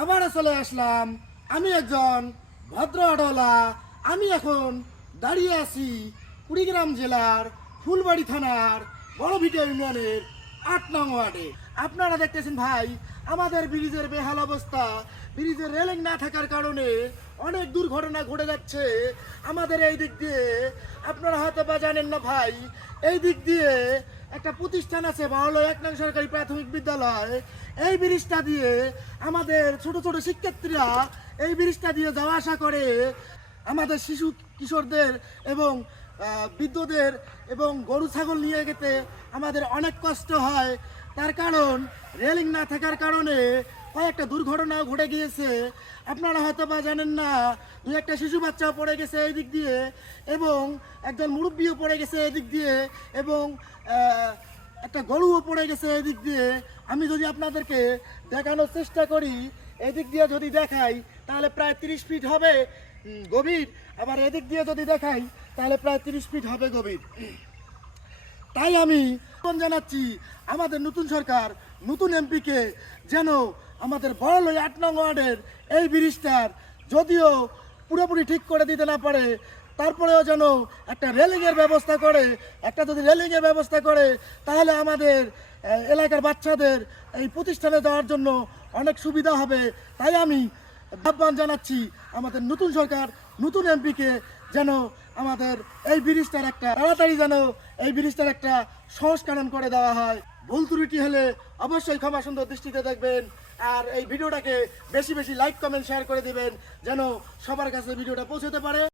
আবারও চলে আসলাম। আমি একজন ভদ্র অডলা। আমি এখন দাঁড়িয়ে আছি কুড়িগ্রাম জেলার ফুলবাড়ি থানার বড়ভিটা ইউনিয়নের ৮ নং ওয়ার্ডে। আপনারা দেখতেছেন ভাই, আমাদের ব্রিজের বেহাল অবস্থা। ব্রিজের রেলিং না থাকার কারণে অনেক দুর্ঘটনা ঘটে যাচ্ছে আমাদের এই দিক দিয়ে। আপনারা হয়তো বা জানেন না ভাই, এই দিক দিয়ে একটা প্রতিষ্ঠান আছে, বাউল ১ নং সরকারি প্রাথমিক বিদ্যালয়। এই ব্রিজটা দিয়ে আমাদের ছোট ছোট শিক্ষার্থীরা এই ব্রিজটা দিয়ে যাওয়া আসা করে। আমাদের শিশু কিশোরদের এবং বৃদ্ধদের এবং গরু ছাগল নিয়ে যেতে আমাদের অনেক কষ্ট হয়। তার কারণ রেলিং না থাকার কারণে কয়েকটা দুর্ঘটনা ঘটে গিয়েছে। আপনারা হয়তো বা জানেন না, দু একটা শিশু বাচ্চাও পড়ে গেছে এই দিক দিয়ে, এবং একজন মুরব্বীও পড়ে গেছে এই দিক দিয়ে, এবং একটা গরুও পড়ে গেছে এই দিক দিয়ে। আমি যদি আপনাদেরকে দেখানোর চেষ্টা করি, এদিক দিয়ে যদি দেখাই তাহলে প্রায় 30 ফিট হবে গভীর, আবার এদিক দিয়ে যদি দেখাই তাহলে প্রায় 30 ফিট হবে গভীর। তাই আমি জানাচ্ছি আমাদের নতুন সরকার, নতুন এমপিকে যেন আমাদের বড়লই ৮ নং ওয়ার্ডের এই ব্রিজটার যদিও পুরোপুরি ঠিক করে দিতে না পারে, তারপরেও যেন একটা রেলিংয়ের ব্যবস্থা করে। একটা যদি রেলিংয়ের ব্যবস্থা করে তাহলে আমাদের এলাকার বাচ্চাদের এই প্রতিষ্ঠানে যাওয়ার জন্য অনেক সুবিধা হবে। তাই আমি আহ্বান জানাচ্ছি আমাদের নতুন সরকার, নতুন এমপিকে যেন আমাদের এই ব্রিজটার একটা তাড়াতাড়ি যেন এই ব্রিজটার একটা সংস্করণ করে দেওয়া হয়। ভুল ত্রুটি হলে অবশ্যই ক্ষমা সুন্দর দৃষ্টিতে দেখবেন, আর এই ভিডিওটাকে বেশি বেশি লাইক কমেন্ট শেয়ার করে দিবেন যেন সবার কাছে ভিডিওটা পৌঁছতে পারে।